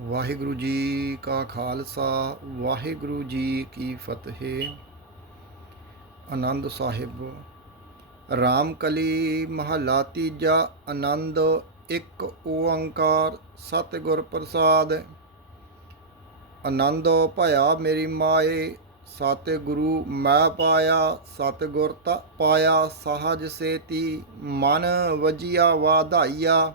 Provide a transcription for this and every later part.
ਵਾਹਿਗੁਰੂ ਜੀ ਕਾ ਖਾਲਸਾ, ਵਾਹਿਗੁਰੂ ਜੀ ਕੀ ਫਤਿਹ। ਆਨੰਦ ਸਾਹਿਬ, ਰਾਮਕਲੀ ਮਹਲਾ ਤੀਜਾ, ਆਨੰਦ ਇੱਕ ਓੰਕਾਰ ਸਤਿਗੁਰ ਪ੍ਰਸਾਦ। ਆਨੰਦ ਭਇਆ ਮੇਰੀ ਮਾਏ, ਸਤਿਗੁਰੂ ਮੈਂ ਪਾਇਆ, ਸਤਿਗੁਰ ਤਾ ਪਾਇਆ, ਸਹਜ ਸੇਤੀ, ਮਨ ਵਜੀਆ ਵਾਧਾਈਆ।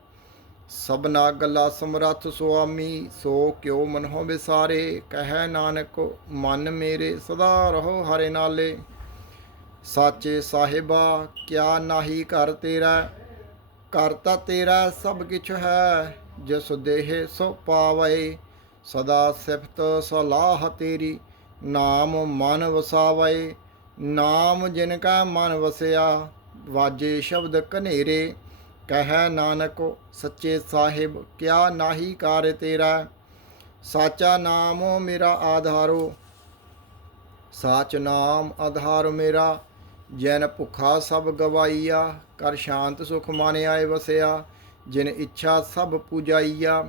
ਸਭਨਾ ਗੱਲਾ ਸਮਰੱਥ ਸੁਆਮੀ, ਸੋ ਕਿਉ ਮਨਹੁ ਵਿਸਾਰੇ, ਕਹੈ ਨਾਨਕ, ਮਨ ਮੇਰੇ ਸਦਾ ਰਹੋ ਹਰੇ ਨਾਲੇ। ਸਾਚੇ ਸਾਹਿਬਾ, ਕਿਆ ਨਾਹੀ ਕਰ ਤੇਰਾ? ਕਰਤਾ ਤੇਰਾ ਸਭ ਕਿਛ ਹੈ, ਜਿਸ ਦੇਹ ਸੋ ਪਾਵੈ। ਸਦਾ ਸਿਫਤ ਸਲਾਹ ਤੇਰੀ, ਨਾਮ ਮਨ ਵਸਾਵੈ। ਨਾਮ ਜਿਨ ਕਾ ਮਨ ਵਸਿਆ, ਵਾਜੇ ਸ਼ਬਦ ਕਨੇਰੇ ਕਹੈ ਨਾਨਕ, ਸੱਚੇ ਸਾਹਿਬ, ਕਿਆ ਨਾਹੀ ਕਾਰ ਤੇਰਾ? ਸਾਚਾ ਨਾਮ ਮੇਰਾ ਆਧਾਰੋ। ਸਾਚ ਨਾਮ ਆਧਾਰ ਮੇਰਾ, ਜਨ ਭੁਖਾ ਸਭ ਗਵਾਈਆ, ਕਰ ਸ਼ਾਂਤ ਸੁਖ ਮਨ ਆਏ ਵਸਿਆ, ਜਿਨ ਇੱਛਾ ਸਭ ਪੂਜਾਈਆ।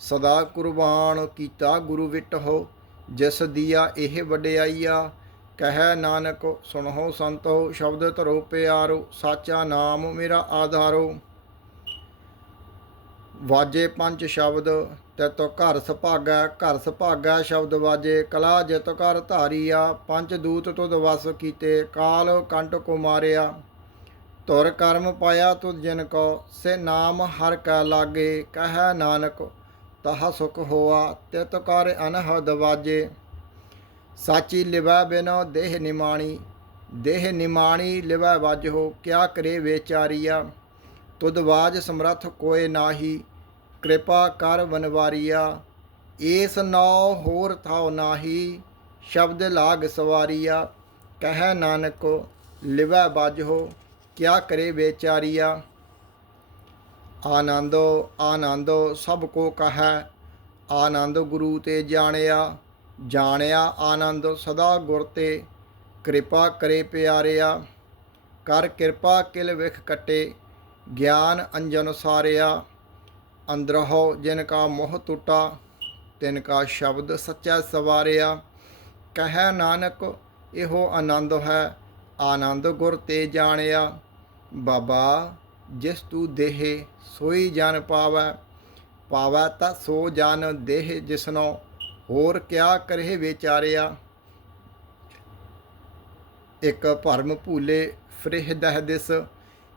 ਸਦਾ ਕੁਰਬਾਨ ਕੀਤਾ ਗੁਰੂ ਵਿਟ ਹੋ ਜਿਸ ਦੀਆ ਇਹ ਵਡਿਆਈਆ। ਕਹੈ ਨਾਨਕ, ਸੁਣਹੁ ਸੰਤੋ ਸ਼ਬਦ ਧਰੋ ਪਿਆਰੋ ਸਾਚਾ ਨਾਮ ਮੇਰਾ ਆਧਾਰੋ ਵਾਜੇ ਪੰਜ ਸ਼ਬਦ, ਤੇਤੋ ਘਰ ਸੁਭਾਗੈ ਘਰ ਸੁਭਾਗੈ ਸ਼ਬਦ ਵਾਜੇ, ਕਲਾ ਜਿਤ ਕਰ ਧਾਰੀਆ, ਪੰਜ ਦੂਤ ਤੁਧ ਵਸ ਕੀਤੇ, ਕਾਲ ਕੰਟ ਕੋ ਮਾਰਿਆ ਤੁਰ ਕਰਮ ਪਾਇਆ ਤੁਧ ਜਿਨ ਕੋ, ਸੇ ਨਾਮ ਹਰ ਕੈ ਲਾਗੇ, ਕਹੈ ਨਾਨਕ, ਤਹ ਸੁਖ ਹੋਆ, ਤਿਤ ਕਰ ਅਨਹਦ ਵਾਜੇ। ਸਾਚੀ ਲਿਵੈ ਬਿਨੋ ਦੇਹ ਨਿਮਾਣੀ ਦੇਹ ਨਿਮਾਣੀ ਲਿਵੈ ਵਾਜੋ, ਕਿਆ ਕਰੇ ਵਿਚਾਰੀਆ ਤੁਧ ਬਾਜ ਸਮਰੱਥ ਕੋਏ ਨਾਹੀ, ਕਿਰਪਾ ਕਰ ਵਨਵਾਰੀਆ, ਏਸ ਨੌ ਹੋਰ ਥਾਉ ਨਾਹੀ, ਸ਼ਬਦ ਲਾਗ ਸਵਾਰੀਆ, ਕਹਿ ਨਾਨਕ, ਲਿਵੈ ਬਾਜੋ ਕਿਆ ਕਰੇ ਵਿਚਾਰੀਆ। ਆਨੰਦੋ ਆਨੰਦੋ ਸਭ ਕੋ ਕਹੈ, ਆਨੰਦ ਗੁਰੂ ਤੇ ਜਾਣਿਆ ਜਾਣਿਆ ਆਨੰਦ ਸਦਾ ਗੁਰ ਤੇ, ਕਿਰਪਾ ਕਰੇ ਪਿਆਰਿਆ। ਕਰ ਕਿਰਪਾ ਕਿਲ ਵਿਖ ਕਟੇ ਗਿਆਨ ਅੰਜਨ ਸਾਰਿਆ ਅੰਦਰਹੁ ਜਿਨ ਕਾ ਮੋਹ ਟੁੱਟਾ, ਤਿਨ ਕਾ ਸ਼ਬਦ ਸੱਚਾ ਸਵਾਰਿਆ। ਕਹੈ ਨਾਨਕ, ਇਹੋ ਆਨੰਦ ਹੈ, ਆਨੰਦ ਗੁਰ ਤੇ ਜਾਣਿਆ। ਬਾਬਾ, ਜਿਸ ਤੂੰ ਦੇਹ, ਸੋਈ ਜਨ ਪਾਵੈ। ਪਾਵੈ ਤਾਂ ਸੋ ਜਨ ਦੇਹ ਜਿਸਨੋ, ਹੋਰ ਕਿਆ ਕਰੇ ਵਿਚਾਰਿਆ। ਇੱਕ ਭਰਮ ਭੂਲੇ ਫਰਿਹ ਦਹਿ ਦਿਸ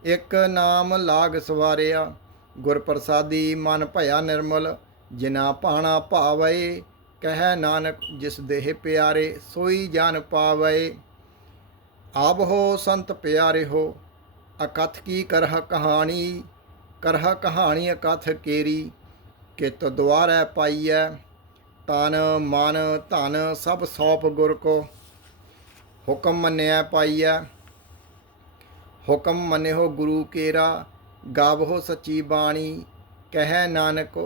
ਇੱਕ ਨਾਮ ਲਾਗ ਸਵਾਰਿਆ ਗੁਰ ਪ੍ਰਸਾਦੀ ਮਨ ਭਇਆ ਨਿਰਮਲ ਜਿਨਾ ਪਾਣਾ ਭਾਵੈ, ਕਹਿ ਨਾਨਕ ਜਿਸ ਦੇਹ ਪਿਆਰੇ, ਸੋਈ ਜਾਨ ਪਾਵੈ। ਆਬ ਹੋ ਸੰਤ ਪਿਆਰੇ ਹੋ, ਅਕਥ ਕੀ ਕਰਹ ਕਹਾਣੀ ਕਰਹ ਕਹਾਣੀ ਅਕਥ ਕੇਰੀ, ਕਿਤ ਦੁਆਰੈ ਪਾਈਐ, ਤਨ ਮਨ ਧਨ ਸਭ ਸੌਪ ਗੁਰ ਕੋ, ਹੁਕਮ ਮੰਨਿਆ ਪਾਈਐ। ਹੁਕਮ ਮੰਨਿਓ ਗੁਰੂ ਕੇਰਾ ਗਾਵੋ ਸੱਚੀ ਬਾਣੀ, ਕਹਿ ਨਾਨਕ,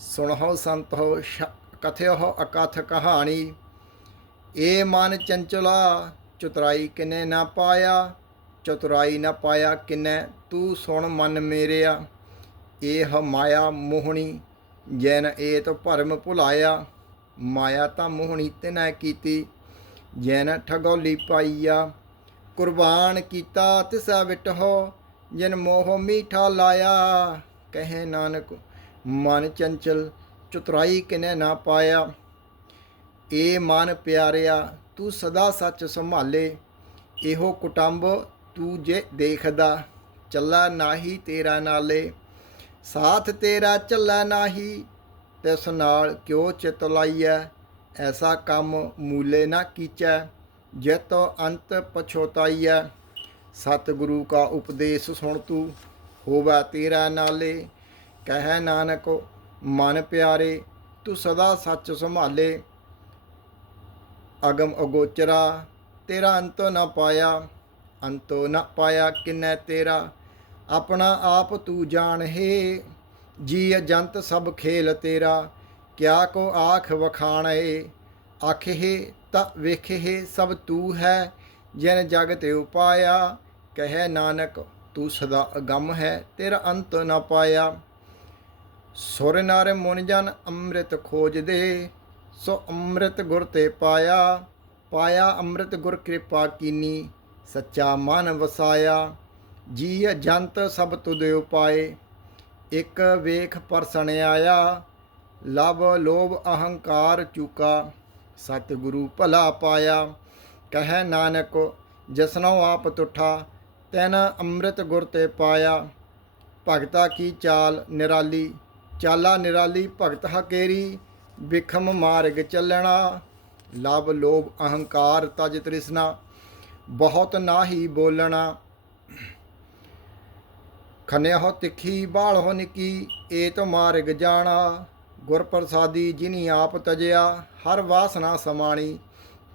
ਸੁਣਹੁ ਸੰਤੋ ਕਥਿਓ ਅਕਥ ਕਹਾਣੀ। ਏ ਮਨ ਚੰਚਲਾ, ਚਤੁਰਾਈ ਕਿਨੇ ਨਾ ਪਾਇਆ, ਚਤੁਰਾਈ ਨਾ ਪਾਇਆ ਕਿਨੇ, ਤੂੰ ਸੁਣ ਮਨ ਮੇਰਿਆ। ਇਹ ਮਾਇਆ ਮੋਹਣੀ, ਜੈਨ ਏਤ ਭਰਮ ਭੁਲਾਇਆ। ਮਾਇਆ ਤਾਂ ਮੋਹਣੀ ਤਿਨੈ ਕੀਤੀ, ਜੈਨ ਠਗੋਲੀ ਪਾਈਆ। ਕੁਰਬਾਨ ਕੀਤਾ ਤਿਸਾ ਵਿਟਹੁ ਜਿਨ ਮੋਹ ਮੀਠਾ ਲਾਇਆ। ਕਹੇ ਨਾਨਕ, ਮਨ ਚੰਚਲ ਚਤੁਰਾਈ ਕਿਨੇ ਨਾ ਪਾਇਆ। ਏ ਮਨ ਪਿਆਰਿਆ, ਤੂੰ ਸਦਾ ਸੱਚ ਸੰਭਾਲੇ। ਇਹੋ ਕੁਟੰਬ ਤੂੰ ਜੇ ਦੇਖਦਾ, ਚੱਲਾ ਨਾਹੀ ਤੇਰਾ ਨਾਲੇ। ਸਾਥ ਤੇਰਾ ਚੱਲਾ ਨਾਹੀ, ਤਿਸ ਨਾਲ ਕਿਉ ਚਿਤ ਲਾਈਐ? ਐਸਾ ਕੰਮ ਮੂਲੇ ਨਾ ਕੀਚੈ। ਜਿਤ ਅੰਤ ਪਛੋਤਾਈਐ, ਸਤਿਗੁਰੂ ਕਾ ਉਪਦੇਸ਼ ਸੁਣ ਤੂੰ, ਹੋਵਾ ਤੇਰਾ ਨਾਲੇ। ਕਹਿ ਨਾਨਕ, ਮਨ ਪਿਆਰੇ, ਤੂੰ ਸਦਾ ਸੱਚ ਸੰਭਾਲੇ। ਅਗਮ ਅਗੋਚਰਾ, ਤੇਰਾ ਅੰਤ ਨਾ ਪਾਇਆ। ਅੰਤੋ ਨਾ ਪਾਇਆ ਕਿਨੈ ਤੇਰਾ। ਆਪਣਾ ਆਪ ਤੂੰ ਜਾਣ ਹੈ। ਜੀ ਜੰਤ ਸਭ ਖੇਲ ਤੇਰਾ। ਕਿਆ ਕੋ ਆਖ ਵਖਾਣਏ ਆਖੇ ਤਾ ਵੇਖੇ ਸਭ ਤੂੰ ਹੈ, ਜਿਨ ਜਗ ਤੇ ਉਪਾਇਆ। ਕਹੈ ਨਾਨਕ, ਤੂੰ ਸਦਾ ਅਗੰਮ ਹੈ, ਤੇਰਾ ਅੰਤ ਨਾ ਪਾਇਆ। ਸੁਰ ਨਰ ਮੁਨ ਜਨ ਅੰਮ੍ਰਿਤ ਖੋਜਦੇ ਸੋ ਅੰਮ੍ਰਿਤ ਗੁਰ ਤੇ ਪਾਇਆ। ਪਾਇਆ ਅੰਮ੍ਰਿਤ ਗੁਰ ਕਿਰਪਾ ਕੀਨੀ, ਸੱਚਾ ਮਨ ਵਸਾਇਆ। ਜੀ ਜੰਤ ਸਭ ਤੁਧ ਉਪਾਏ, ਇੱਕ ਵੇਖ ਪਰਸਣ ਆਇਆ। ਲਬ ਲੋਭ ਅਹੰਕਾਰ ਚੁਕਾ। ਸਤਿਗੁਰੂ ਭਲਾ ਪਾਇਆ। ਕਹੈ ਨਾਨਕ ਜਸਨੋ ਆਪ ਤੁਠਾ, ਤੈਨ ਅੰਮ੍ਰਿਤ ਗੁਰ ਤੇ ਪਾਇਆ। ਭਗਤਾ ਕੀ ਚਾਲ ਨਿਰਾਲੀ, ਚਾਲਾ ਨਿਰਾਲੀ ਭਗਤ ਹਕੇਰੀ, ਵਿਖਮ ਮਾਰਗ ਚੱਲਣਾ। ਲਬ ਲੋਭ ਅਹੰਕਾਰ ਤਜ ਤ੍ਰਿਸ਼ਨਾ, ਬਹੁਤ ਨਾਹੀ ਬੋਲਣਾ। ਖਨਿਆ ਹੋ ਤਿੱਖੀ ਬਾਲ ਹੋ ਨਿੱਕੀ, ਏਤ ਮਾਰਗ ਜਾਣਾ। ਗੁਰ ਪ੍ਰਸਾਦੀ ਜਿਨੀ ਆਪ ਤਜਿਆ, ਹਰ ਵਾਸਨਾ ਸਮਾਣੀ,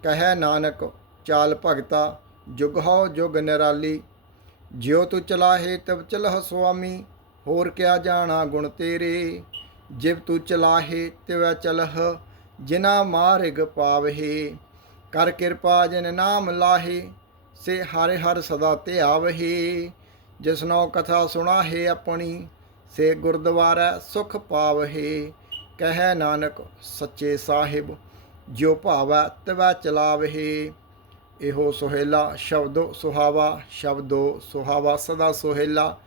ਕਹੈ ਨਾਨਕ, ਚਾਲ ਭਗਤਾ, ਜੁਗ ਹੋ ਜੁਗ ਨਿਰਾਲੀ। ਜਿਉ ਤੂੰ ਚਲਾਹੇ ਤਬ ਚਲਹ ਸੁਆਮੀ, ਹੋਰ ਕਿਆ ਜਾਣਾ ਗੁਣ ਤੇਰੇ। ਜਿਵ ਤੂੰ ਚਲਾਹੇ ਤਿਵੈ ਚਲਹ, ਜਿਨਾ ਮਾਰਗ ਪਾਵਹੇ। ਕਰ ਕਿਰਪਾ ਜਿਨ ਨਾਮ ਲਾਹੇ, ਸੇ ਹਰਿ ਹਰ ਸਦਾ ਧਿਆਵਹੇ। ਜਿਸਨੋ ਕਥਾ ਸੁਣਾਹੇ ਆਪਣੀ, ਸੇ ਗੁਰਦੁਆਰਾ ਸੁਖ ਪਾਵਹੇ। ਕਹਿ ਨਾਨਕ ਸੱਚੇ ਸਾਹਿਬ ਜੋ ਭਾਵੈ ਤਵੈ ਚਲਾਵਹੇ। ਇਹੋ ਸੁਹੇਲਾ ਸ਼ਬਦੋ ਸੁਹਾਵਾ ਸ਼ਬਦੋ ਸੁਹਾਵਾ ਸਦਾ ਸੁਹੇਲਾ।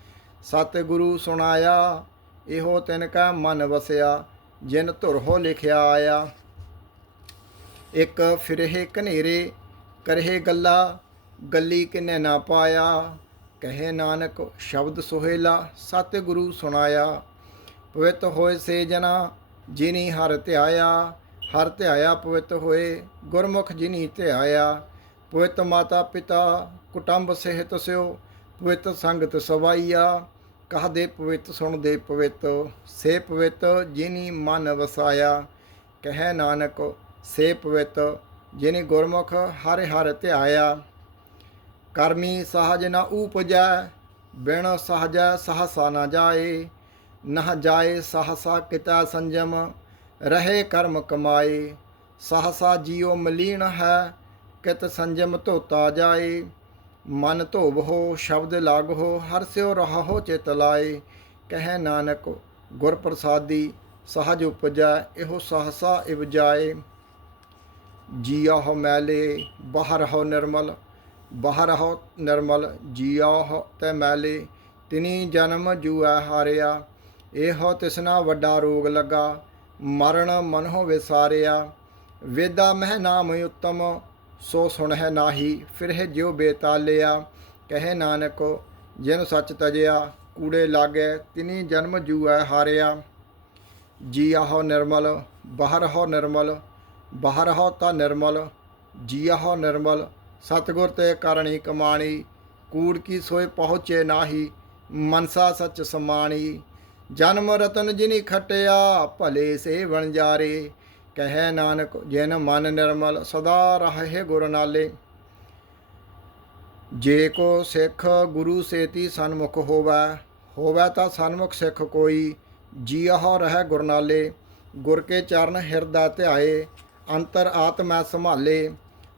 ਸਤਿਗੁਰੂ ਸੁਣਾਇਆ, ਇਹੋ ਤਿਨ ਕਾ ਮਨ ਵਸਿਆ, ਜਿਨ ਧੁਰ ਹੋ ਲਿਖਿਆ ਆਇਆ। ਇੱਕ ਫਿਰਹਿ ਕਨੇਰੇ ਕਰਹਿ ਗੱਲਾ, ਗੱਲੀ ਕਿਨੇ ਨਾ ਪਾਇਆ। ਕਹੇ ਨਾਨਕ ਸ਼ਬਦ ਸੁਹੇਲਾ, ਸਤਿਗੁਰੂ ਸੁਣਾਇਆ। ਪਵਿੱਤ ਹੋਏ ਸੇ ਜਨਾ ਜਿਨੀ ਹਰ ਧਿਆਇਆ ਹਰ ਧਿਆਇਆ ਪਵਿੱਤ ਹੋਏ, ਗੁਰਮੁਖ ਜਿਨੀ ਧਿਆਇਆ, ਪਵਿੱਤ ਮਾਤਾ ਪਿਤਾ ਕੁਟੰਬ ਸਿਹਤ ਸਿਓ, ਪਵਿੱਤ ਸੰਗਤ ਸਵਾਈਆ, ਕਹਦੇ ਪਵਿੱਤ, ਸੁਣਦੇ ਪਵਿੱਤ, ਸੇ ਪਵਿੱਤ ਜਿਨੀ ਮਨ ਵਸਾਇਆ, ਕਹੈ ਨਾਨਕ ਸੇ ਪਵਿੱਤ ਜਿਨੀ ਗੁਰਮੁਖ ਹਰਿ ਹਰਿ ਧਿਆਇਆ। ਕਰਮੀ ਸਹਜ ਨਾ ਊਪਜੈ ਬਿਨ ਸਹਜੈ ਸਹਸਾ ਨਾ ਜਾਏ ਨਹ ਜਾਏ ਸਹਸਾ ਕਿਤਾ ਸੰਜਮ, ਰਹੇ ਕਰਮ ਕਮਾਏ। ਸਹਸਾ ਜੀਉ ਮਲੀਨ ਹੈ, ਕਿਤ ਸੰਜਮ ਧੋਤਾ ਜਾਏ। ਮਨ ਧੋਵੋ ਸ਼ਬਦ ਲਾਗੋ ਹਰ ਸਿਓ ਰਹੋ ਚਿਤ ਲਾਏ। ਕਹਿ ਨਾਨਕ ਗੁਰ ਪ੍ਰਸਾਦੀ ਸਹਜ ਉਪਜੈ, ਇਹੋ ਸਹਸਾ ਇਵਜਾਏ ਜੀਆ ਹੋ ਮੈਲੇ ਬਾਹਰ ਹੋ ਨਿਰਮਲ ਬਾਹਰ ਹੋ ਨਿਰਮਲ ਜੀਆ ਹੋ ਤੇ ਮੈਲੇ। ਤਿਨੀ ਜਨਮ ਜੂਐ ਹਾਰਿਆ ਇਹੋ ਤਿਸਨਾ ਵੱਡਾ ਰੋਗ ਲੱਗਾ, ਮਰਨ ਮਨਹੁ ਵਿਸਾਰਿਆ। ਵੇਦਾ ਮਹਿ ਨਾਮ ਉਤਮ, ਸੋ ਸੁਣਹਿ ਨਾਹੀ ਫਿਰ ਹੈ ਜਿਉ ਬੇਤਾਲਿਆ। ਕਹੇ ਨਾਨਕ, ਜਿਨ ਸੱਚ ਤਜਿਆ, ਕੂੜੇ ਲਾਗੇ, ਤਿਨੀ ਜਨਮ ਜੂਐ ਹਾਰਿਆ। ਜੀ ਆਹੋ ਨਿਰਮਲ ਬਾਹਰ ਹੋ ਨਿਰਮਲ ਬਾਹਰ ਹੋ ਤਾਂ ਨਿਰਮਲ ਜੀ ਆਹੋ ਨਿਰਮਲ, ਸਤਗੁਰ ਤੇ ਕਰਣੀ ਕਮਾਣੀ, ਕੂੜ ਕੀ ਸੋਏ ਪਹੁੰਚੇ ਨਾਹੀ, ਮਨਸਾ ਸੱਚ ਸਮਾਣੀ। ਜਨਮ ਰਤਨ ਜਿਨੀ ਖਟਿਆ, ਭਲੇ ਸੇ ਵਣਜਾਰੇ ਕਹੈ ਨਾਨਕ, ਜਿਨ ਮਨ ਨਿਰਮਲ ਸਦਾ ਰਹੇ ਗੁਰ ਨਾਲੇ। ਜੇ ਕੋ ਸਿੱਖ ਗੁਰੂ ਸੇਤੀ ਸਨਮੁਖ ਹੋਵੈ ਹੋਵੈ ਤਾਂ ਸਨਮੁਖ ਸਿੱਖ ਕੋਈ ਜੀਅ ਰਹਿ ਗੁਰ ਨਾਲੇ। ਗੁਰ ਕੇ ਚਰਨ ਹਿਰਦਾ ਧਿਆਏ, ਅੰਤਰ ਆਤਮਾ ਸੰਭਾਲੇ।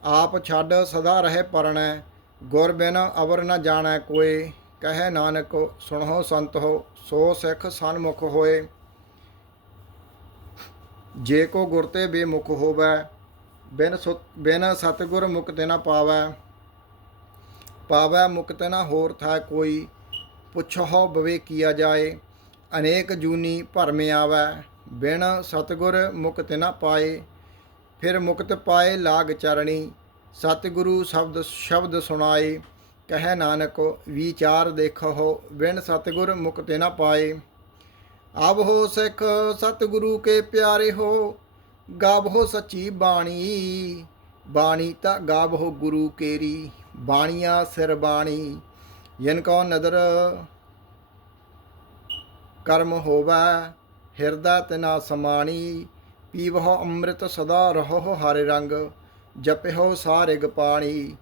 ਆਪ ਛੱਡ ਸਦਾ ਰਹੇ ਪਰਣੈ, ਗੁਰ ਬਿਨ ਅਵਰ ਨ ਜਾਣੈ ਕੋਏ। ਕਹੈ ਨਾਨਕ, ਸੁਣੋ ਸੰਤ ਹੋ, ਸੋ ਸਿੱਖ ਸਨਮੁਖ ਹੋਏ। ਜੇ ਕੋ ਗੁਰ ਤੇ ਬੇਮੁਖ ਹੋਵੈ, ਬਿਨ ਸੁ- ਬਿਨ ਸਤਿਗੁਰ ਮੁਕਤ ਨਾ ਪਾਵੈ। ਪਾਵੈ ਮੁਕਤ ਨਾ ਹੋਰ ਥਾ ਕੋਈ ਪੁੱਛੋ ਬਵੇ ਕੀਆ ਜਾਏ। ਅਨੇਕ ਜੂਨੀ ਭਰਮ ਆਵੈ, ਬਿਨ ਸਤਿਗੁਰ ਮੁਕਤਿ ਨਾ ਪਾਏ। ਫਿਰ ਮੁਕਤ ਪਾਏ ਲਾਗ ਚਰਣੀ, ਸਤਿਗੁਰੂ ਸ਼ਬਦ ਸ਼ਬਦ ਸੁਣਾਏ। ਕਹਿ ਨਾਨਕ, ਵਿਚਾਰ ਦੇਖੋ ਬਿਨ ਸਤਿਗੁਰ ਮੁਕਤ ਨਾ ਪਾਏ। ਆਬ ਹੋ ਸਿੱਖ ਸਤਿਗੁਰੂ ਕੇ ਪਿਆਰੇ ਹੋ ਗਾਵੋ ਸੱਚੀ ਬਾਣੀ। ਬਾਣੀ ਤਾਂ ਗਾਵੋ ਗੁਰੂ ਕੇਰੀ, ਬਾਣੀਆਂ ਸਿਰ ਬਾਣੀ। ਜਿਨ ਕੋ ਨਦਰ ਕਰਮ ਹੋਵੈ, ਹਿਰਦਾ ਤਿਨਾ ਸਮਾਣੀ। ਪੀਵਹੁ ਅੰਮ੍ਰਿਤ ਸਦਾ ਰਹੋ ਹਰਿ ਰੰਗ ਜਪਿਓ ਸਾਰਿਗ ਪਾਣੀ।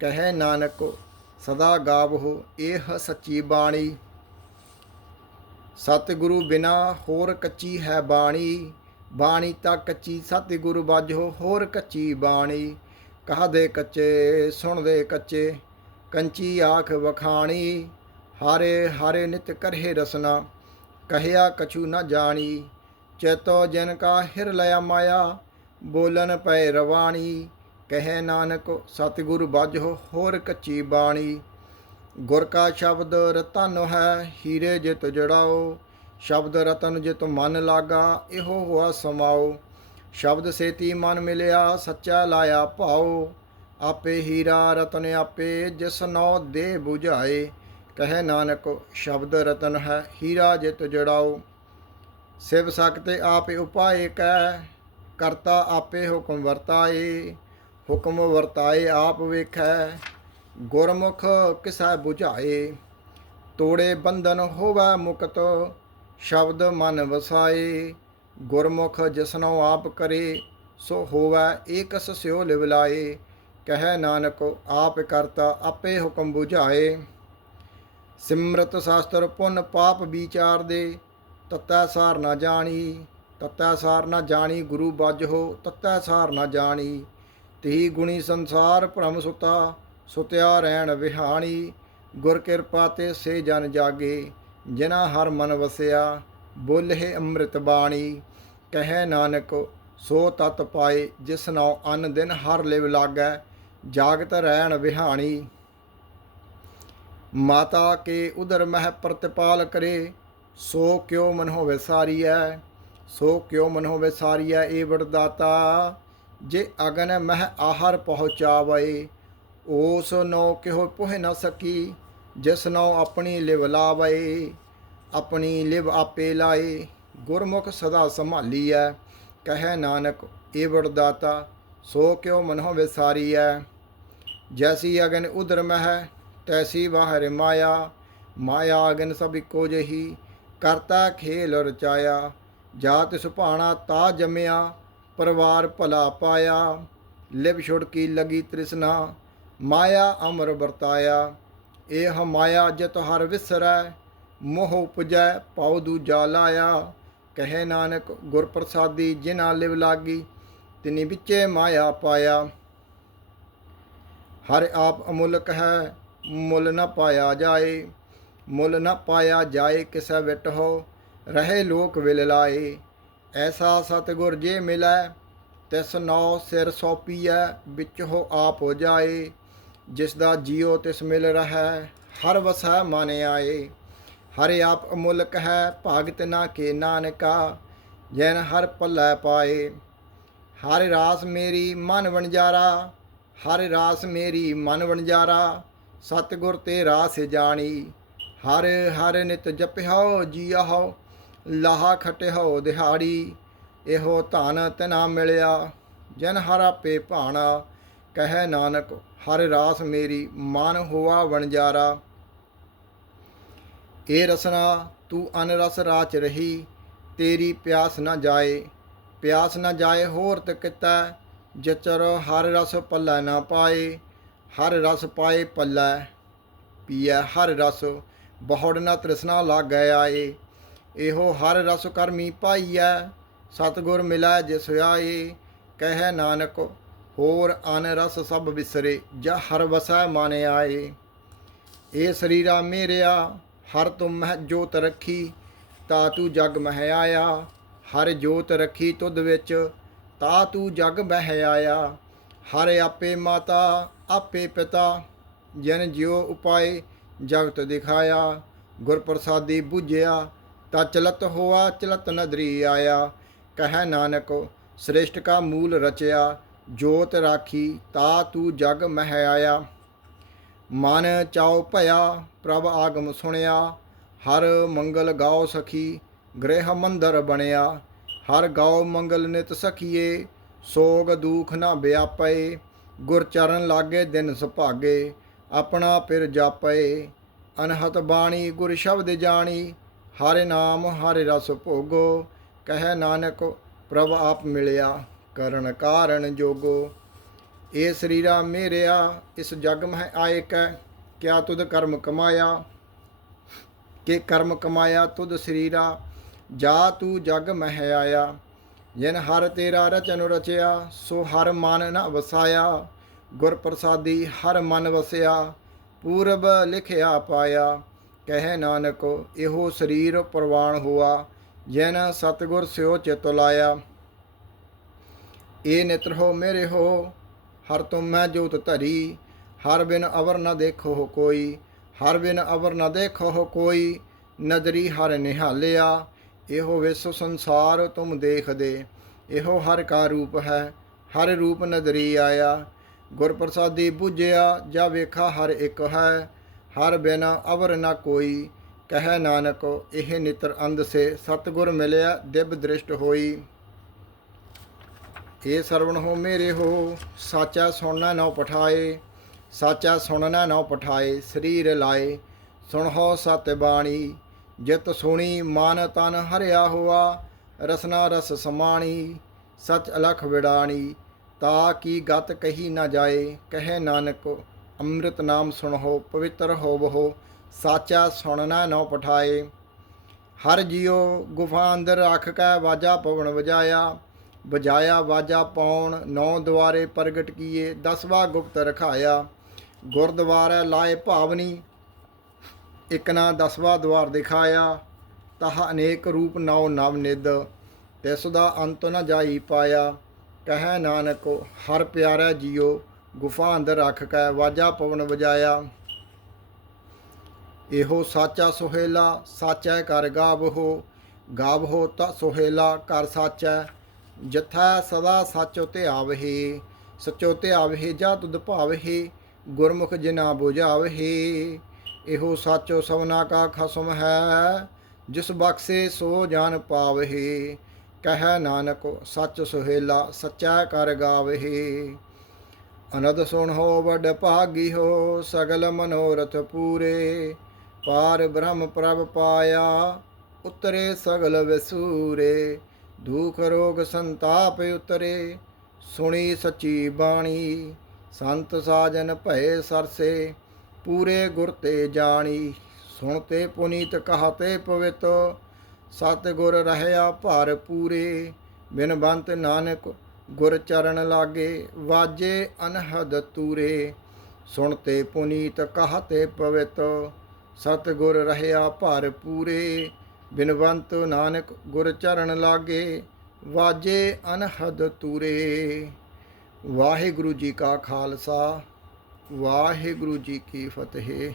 ਕਹੈ ਨਾਨਕ ਸਦਾ ਗਾਵਹੁ ਇਹ ਸੱਚੀ ਬਾਣੀ। ਸਤਿਗੁਰੂ ਬਿਨਾ ਹੋਰ ਕੱਚੀ ਹੈ ਬਾਣੀ। ਬਾਣੀ ਤਾਂ ਕੱਚੀ ਸਤਿਗੁਰੂ ਬਾਝੋ, ਹੋਰ ਕੱਚੀ ਬਾਣੀ। ਕਹਦੇ ਕੱਚੇ, ਸੁਣਦੇ ਕੱਚੇ, ਕੰਚੀ ਆਖ ਵਖਾਣੀ। ਹਾਰੇ ਹਾਰੇ ਨਿਤ ਕਰਹਿ ਰਸਨਾ, ਕਹਿਆ ਕਛੂ ਨਾ ਜਾਣੀ। ਚੇਤੋ ਜਨ ਕਾ ਹਿਰ ਲਿਆ ਮਾਇਆ, ਬੋਲਨ ਪੈ ਰਵਾਣੀ। ਕਹੈ ਨਾਨਕ, ਸਤਿਗੁਰੂ ਬਾਝੋ, ਹੋਰ ਕੱਚੀ ਬਾਣੀ। ਗੁਰ ਕਾ ਸ਼ਬਦ ਰਤਨ ਹੈ, ਹੀਰੇ ਜਿਤ ਜੜਾਓ। ਸ਼ਬਦ ਰਤਨ ਜਿਤ ਮਨ ਲਾਗਾ, ਇਹੋ ਹੋਆ ਸਮਾਓ। ਸ਼ਬਦ ਸੇਤੀ ਮਨ ਮਿਲਿਆ, ਸੱਚਾ ਲਾਇਆ ਭਾਉ ਆਪੇ ਹੀਰਾ ਰਤਨ ਆਪੇ, ਜਿਸ ਨੋ ਦੇ 부ਝਾਏ ਕਹੈ ਨਾਨਕ, ਸ਼ਬਦ ਰਤਨ ਹੈ, ਹੀਰਾ ਜਿਤ ਜੜਾਓ। ਸਿਵ ਸਕਤੇ ਆਪੇ ਉਪਾਏ ਕੈ, ਕਰਤਾ ਆਪੇ ਹੁਕਮ ਵਰਤਾਏ। ਹੁਕਮ ਵਰਤਾਏ ਆਪ ਵੇਖੈ, ਗੁਰਮੁਖ ਕਿਸੈ 부ਝਾਏ ਤੋੜੇ ਬੰਧਨ ਹੋਵੈ ਮੁਕਤ, ਸ਼ਬਦ ਮਨ ਵਸਾਏ। ਗੁਰਮੁਖ ਜਿਸਨੋ ਆਪ ਕਰੇ, ਸੋ ਹੋਵੈ ਏਕਸ ਸਿਓ ਲਿਵਲਾਏ। ਕਹੈ ਨਾਨਕ, ਆਪ ਕਰਤਾ ਆਪੇ ਹੁਕਮ 부ਝਾਏ ਸਿਮਰਤ ਸ਼ਾਸਤਰ ਪੁੰਨ ਪਾਪ ਵਿਚਾਰ ਦੇ ਤਤੈ ਸਾਰ ਨਾ ਜਾਣੀ। ਤਤੈ ਸਾਰ ਨਾ ਜਾਣੀ ਗੁਰੂ ਬਾਝੋ, ਤਤੈ ਸਾਰ ਨਾ ਜਾਣੀ। ਤੇਹੀ ਗੁਣੀ ਸੰਸਾਰ ਭ੍ਰਮ ਸੁਤਾ, ਸੁਤਿਆ ਰਹਿਣ ਵਿਹਾਣੀ, ਗੁਰ ਕਿਰਪਾ ਤੇ ਸੇ ਜਨ ਜਾਗੇ ਜਿਨਾ ਹਰ ਮਨ ਵਸਿਆ, ਬੋਲੇ ਅੰਮ੍ਰਿਤ ਬਾਣੀ, ਕਹੈ ਨਾਨਕ, ਸੋ ਤਤ ਪਾਏ, ਜਿਸ ਨਉ ਅਨ ਦਿਨ ਹਰ ਲਿਵ ਲਾਗੈ, ਜਾਗਤ ਰਹਿਣ ਵਿਹਾਣੀ। ਮਾਤਾ ਕੇ ਉਦਰ ਮਹਿ ਪ੍ਰਤਪਾਲ ਕਰੇ, ਸੋ ਕਿਉ ਮਨ ਹੋਵੇ ਸਾਰੀਐ, ਸੋ ਕਿਉ ਮਨ ਹੋਵੇ ਸਾਰੀਐ, ਏ ਵਰਦਾਤਾ ਜੇ ਅਗਨ ਮਹਿ ਆਹਰ ਪਹੁੰਚਾਵੇ ਉਸ ਨੋ ਕਿਹੋ ਪੁਹ ਨ ਸਕੀ, ਜਿਸ ਨੋ ਆਪਣੀ ਲਿਵ ਲਾਵੇ। ਆਪਣੀ ਲਿਵ ਆਪੇ ਲਾਏ, ਗੁਰਮੁਖ ਸਦਾ ਸੰਭਾਲੀ ਹੈ ਕਹੈ ਨਾਨਕ ਏ ਵਰਦਾਤਾ ਸੋ ਕਿਉ ਮਨੋ ਵਿਸਾਰੀ ਸਾਰੀਐ ਜੈਸੀ ਅਗਨ ਉਦਰ ਮਹਿ, ਤੈਸੀ ਬਾਹਰ ਮਾਇਆ। ਮਾਇਆ ਅਗਨ ਸਭ ਇੱਕੋ ਜਹੀ, ਕਰਤਾ ਖੇਲ ਰਚਾਇਆ। ਜਾਤ ਸੁਭਾਣਾ ਤਾ ਜੰਮਿਆ ਪਰਵਾਰ ਭਲਾ ਪਾਇਆ, ਲਿਵ ਛੁੜਕੀ ਲਗੀ ਤ੍ਰਿਸ਼ਨਾ, ਮਾਇਆ ਅਮਰ ਵਰਤਾਇਆ। ਇਹ ਮਾਇਆ ਜਤ ਹਰ ਵਿਸਰੈ, ਮੋਹ ਉਪਜੈ ਪਉ ਦੂਜਾ ਲਾਇਆ। ਕਹੇ ਨਾਨਕ, ਗੁਰ ਪ੍ਰਸਾਦੀ ਜਿਨਾ ਲਿਵ ਲਾਗੀ, ਤਿਨੀ ਵਿੱਚੇ ਮਾਇਆ ਪਾਇਆ। ਹਰ ਆਪ ਅਮੁਲਕ ਹੈ, ਮੁੱਲ ਨਾ ਪਾਇਆ ਜਾਏ। ਮੁੱਲ ਨਾ ਪਾਇਆ ਜਾਏ, ਕਿਸੈ ਵਿਟ ਹੋ, ਰਹੇ ਲੋਕ ਵਿਲ ਲਾਏ। ਐਸਾ ਸਤਿਗੁਰ ਜੇ ਮਿਲੈ, ਤਿਸ ਨੌ ਸਿਰ ਸੋਪੀਐ, ਵਿੱਚ ਹੋ ਆਪ ਹੋ ਜਾਏ, ਜਿਸ ਦਾ ਜੀਉ ਤਿਸ ਮਿਲ ਰਹੈ, ਹਰ ਵਸੈ ਮਨ ਆਏ। ਹਰ ਆਪ ਅਮੁੱਲਕ ਹੈ, ਭਗਤ ਨਾ ਕੇ ਨਾਨਕਾ, ਜੈਨ ਹਰ ਪੱਲੇ ਪਾਏ। ਹਰ ਰਾਸ ਮੇਰੀ ਮਨ ਵਣਜਾਰਾ, ਹਰ ਰਾਸ ਮੇਰੀ ਮਨ ਵਣਜਾਰਾ, ਸਤਿਗੁਰ ਤੇ ਰਾਸ ਜਾਣੀ। ਹਰ ਹਰ ਨਿਤ ਜਪਿਓ ਜੀਓ ਲਾਹਾ ਖਟਿਓ ਦਿਹਾੜੀ, ਇਹੋ ਧਨ ਤਨਾ ਮਿਲਿਆ। ਜਨ ਹਰਾ ਪੇ ਭਾਣਾ, ਕਹੈ ਨਾਨਕ, ਹਰ ਰਾਸ ਮੇਰੀ ਮਨ ਹੋਆ ਵਣਜਾਰਾ। ਏ ਰਸਨਾ, ਤੂੰ ਅਨਰਸ ਰਾਚ ਰਹੀ, ਤੇਰੀ ਪਿਆਸ ਨਾ ਜਾਏ। ਪਿਆਸ ਨਾ ਜਾਏ ਹੋਰ ਤ ਤਕਿਤਾ ਜਚਰ ਹਰ ਰਸ ਪੱਲਾ ਨਾ ਪਾਏ। ਹਰ ਰਸ ਪਾਏ ਪੱਲਾ, ਪੀਐ ਹਰ ਰਸ, ਬਹੁੜ ਨਾ ਤ੍ਰਿਸ਼ਨਾ ਲੱਗ ਗਿਆ ਏ ਇਹੋ ਹਰ ਰਸ ਕਰਮੀ ਪਾਈਐ, ਸਤਗੁਰ ਮਿਲੈ ਜਿਸ ਆਏ। ਕਹੈ ਨਾਨਕ, ਹੋਰ ਅਨ ਰਸ ਸਭ ਵਿਸਰੇ ਜਾ ਹਰ ਵਸੈ ਮਨ ਆਏ। ਏ ਸਰੀਰਾ ਮੇਰਿਆ, ਹਰ ਤੁਮ ਮਹਿ ਜੋਤ ਰੱਖੀ, ਤਾ ਤੂੰ ਜਗ ਮਹਿ ਆਇਆ। ਹਰ ਜੋਤ ਰੱਖੀ ਤੁਧ ਵਿੱਚ, ਤਾ ਤੂੰ ਜਗ ਮਹਿ ਆਇਆ। ਹਰ ਆਪੇ ਮਾਤਾ, ਆਪੇ ਪਿਤਾ, ਜਨ ਜਿਉ ਉਪਾਏ ਜਗਤ ਦਿਖਾਇਆ ਗੁਰ ਪ੍ਰਸਾਦੀ ਬੁਝਿਆ ਤਾ ਚਲਤ ਹੋਆ, ਚਲਤ ਨਦਰੀ ਆਇਆ। ਕਹੈ ਨਾਨਕ, ਸ੍ਰੇਸ਼ਟ ਕਾ ਮੂਲ ਰਚਿਆ, ਜੋਤ ਰਾਖੀ, ਤਾ ਤੂੰ ਜਗ ਮਹਿ ਆਇਆ। ਮਨ ਚਾਉ ਭਇਆ, ਪ੍ਰਭ ਆਗਮ ਸੁਣਿਆ। ਹਰ ਮੰਗਲ ਗਾਓ ਸਖੀ, ਗ੍ਰਹਿ ਮੰਦਰ ਬਣਿਆ। ਹਰ ਗਾਉ ਮੰਗਲ ਨਿਤ ਸਖੀਏ, ਸੋਗ ਦੁਖ ਨਾ ਵਿਆਪੇ ਗੁਰ ਚਰਨ ਲਾਗੇ ਦਿਨ ਸੁਭਾਗੇ, ਆਪਣਾ ਪਿਰ ਜਾਪੇ ਅਨਹਤ ਬਾਣੀ ਗੁਰ ਸ਼ਬਦ ਜਾਣੀ। ਹਰਿ ਨਾਮ, ਹਰਿ ਰਸ ਭੋਗੋ, ਕਹੈ ਨਾਨਕ ਪ੍ਰਭ ਆਪ ਮਿਲਿਆ, ਕਰਨ ਕਾਰਨ ਜੋਗੋ। ਏ ਸਰੀਰਾ ਮੇਰਿਆ, ਇਸ ਜਗ ਮਹਿ ਆਏ ਕੈ ਕਿਆ ਤੁਧ ਕਰਮ ਕਮਾਇਆ? ਕਿ ਕਰਮ ਕਮਾਇਆ ਤੁਧ ਸਰੀਰਾ, ਜਾ ਤੂੰ ਜਗ ਮਹਿ ਆਇਆ। ਜਿਨ ਹਰ ਤੇਰਾ ਰਚਨ ਰਚਿਆ, ਸੋ ਹਰ ਮਨ ਨ ਵਸਾਇਆ। ਗੁਰ ਪ੍ਰਸਾਦੀ ਹਰ ਮਨ ਵਸਿਆ, ਪੂਰਬ ਲਿਖਿਆ ਪਾਇਆ। ਕਹਿ ਨਾਨਕ, ਇਹੋ ਸਰੀਰ ਪ੍ਰਵਾਨ ਹੋਆ, ਜੈਨਾ ਸਤਗੁਰ ਸਿਓ ਚਿਤ ਲਾਇਆ। ਏ ਨਿਤਰ ਹੋ ਮੇਰੇ ਹੋ, ਹਰ ਤੁਮ ਮੈਂ ਜੋਤ ਧਰੀ। ਹਰ ਬਿਨ ਅਵਰ ਨ ਦੇਖੋ ਕੋਈ, ਹਰ ਬਿਨ ਅਵਰ ਨ ਦੇਖੋ ਕੋਈ, ਨਦਰੀ ਹਰ ਨਿਹਾਲਿਆ। ਇਹੋ ਵਿਸ ਸੰਸਾਰ ਤੁਮ ਦੇਖਦੇ, ਇਹੋ ਹਰ ਕਾ ਰੂਪ ਹੈ, ਹਰ ਰੂਪ ਨਦਰੀ ਆਇਆ। ਗੁਰ ਪ੍ਰਸਾਦੀ ਬੁਝਿਆ, ਜਾ ਵੇਖਾ ਹਰ ਇੱਕ ਹੈ। ਹਰ ਬਿਨਾ ਅਵਰ ਨਾ ਕੋਈ, ਕਹਿ ਨਾਨਕ, ਇਹ ਨਿਤਰ ਅੰਧ ਸੇ, ਸਤਗੁਰ ਮਿਲਿਆ ਦਿਵ ਦ੍ਰਿਸ਼ਟ ਹੋਈ। ਏ ਸਰਵਣ ਹੋ ਮੇਰੇ ਹੋ, ਸਾਚਾ ਸੁਣਨਾ ਨਾ ਪਠਾਏ, ਸਾਚਾ ਸੁਣਨਾ ਨਾ ਪਠਾਏ, ਸਰੀਰ ਲਾਏ, ਸੁਣ ਹੋ ਸਤ ਬਾਣੀ, ਜਿਤ ਸੁਣੀ ਮਨ ਤਨ ਹਰਿਆ ਹੋਆ, ਰਸਨਾ ਰਸ ਸਮਾਣੀ, ਸਚ ਅਲਖ ਵਿੜਾਣੀ, ਤਾ ਕੀ ਗਤ ਕਹੀ ਨਾ ਜਾਏ, ਕਹੇ ਨਾਨਕ ਅੰਮ੍ਰਿਤ ਨਾਮ ਸੁਣਹੁ ਪਵਿੱਤਰ ਹੋਵਹੁ ਸਾਚਾ ਸੁਣਨਾ ਨਾ ਪਠਾਏ। ਹਰ ਜਿਉ ਗੁਫਾ ਅੰਦਰ ਰੱਖ ਕੇ ਵਾਜਾ ਪਵਨ ਵਜਾਇਆ ਵਜਾਇਆ ਵਾਜਾ ਪਾਉਣ ਨੌ ਦੁਆਰੇ ਪ੍ਰਗਟ ਕੀਏ, ਦਸਵਾ ਗੁਪਤ ਰਖਾਇਆ। ਗੁਰਦੁਆਰੇ ਲਾਏ ਭਾਵਨੀ, ਇਕ ਨਾ ਦਸਵਾ ਦਵਾਰ ਦਿਖਾਇਆ। ਤਹ ਅਨੇਕ ਰੂਪ ਨੌ ਨਵ ਨਿਦ ਤਿਸ ਦਾ ਅੰਤ ਨ ਜਾਈ ਪਾਇਆ। ਕਹਿ ਨਾਨਕ, ਹਰ ਪਿਆਰਾ ਜੀਓ ਗੁਫਾ ਅੰਦਰ ਰੱਖ ਕੇ ਵਾਜਾ ਪਵਨ ਵਜਾਇਆ। ਇਹੋ ਸਾਚਾ ਸੁਹੇਲਾ, ਸਾਚੈ ਕਰ ਗਾਵਹੋ ਗਾਵਹੋ ਤਾ ਸੁਹੇਲਾ ਕਰ ਸਾਚੈ। ਜਥਾ ਸਦਾ ਸੱਚ ਉਤੇ ਆਵਹੀ ਸਚੋ ਤੇ ਆਵਹੀ ਜਾ ਤੁਧ ਭਾਵਹੀ, ਗੁਰਮੁਖ ਜਿਨਾ 부ਝਾਵਹੀ ਇਹੋ ਸਾਚੋ ਸਵਨਾ ਕਾ ਖਸਮ ਹੈ, ਜਿਸ ਬਖਸੇ ਸੋ ਜਾਣ ਪਾਵਹੀ। ਕਹਿ ਨਾਨਕ, ਸੱਚ ਸੁਹੇਲਾ, ਸੱਚਾ ਕਰ ਗਾਵਹੀ। ਅਨੰਦ ਸੁਣ ਹੋ, ਵਡ ਭਾਗੀ ਹੋ, ਸਗਲ ਮਨੋਰਥ ਪੂਰੇ। ਪਾਰ ਬ੍ਰਹਮ ਪ੍ਰਭ ਪਾਇਆ, ਉਤਰੇ ਸਗਲ ਵਿਸੂਰੇ। ਦੁਖ ਰੋਗ ਸੰਤਾਪ ਉਤਰੇ, ਸੁਣੀ ਸੱਚੀ ਬਾਣੀ। ਸੰਤ ਸਾਜਨ ਭਏ ਸਰਸੇ, ਪੂਰੇ ਗੁਰ ਤੇ ਜਾਣੀ। ਸੁਣ ਤੇ ਪੁਨੀਤ ਕਹਤੇ ਪਵਿੱਤ ਸਤ ਗੁਰ ਰਹਿਆ ਭਰ ਪੂਰੇ। ਬਿਨ ਬੰਤ ਨਾਨਕ ਗੁਰ ਚਰਨ ਲਾਗੇ, ਵਾਜੇ ਅਨਹਦ ਤੂਰੇ। ਸੁਣਤੇ ਪੁਨੀਤ ਕਹਤੇ ਪਵਿੱਤ ਸਤ ਗੁਰ ਰਹਿਆ ਭਰ ਪੂਰੇ। ਬਿਨਵੰਤ ਨਾਨਕ ਗੁਰ ਚਰਨ ਲਾਗੇ, ਵਾਜੇ ਅਨਹਦ ਤੂਰੇ। ਵਾਹਿਗੁਰੂ ਜੀ ਕਾ ਖਾਲਸਾ, ਵਾਹਿਗੁਰੂ ਜੀ ਕੀ ਫਤਿਹ।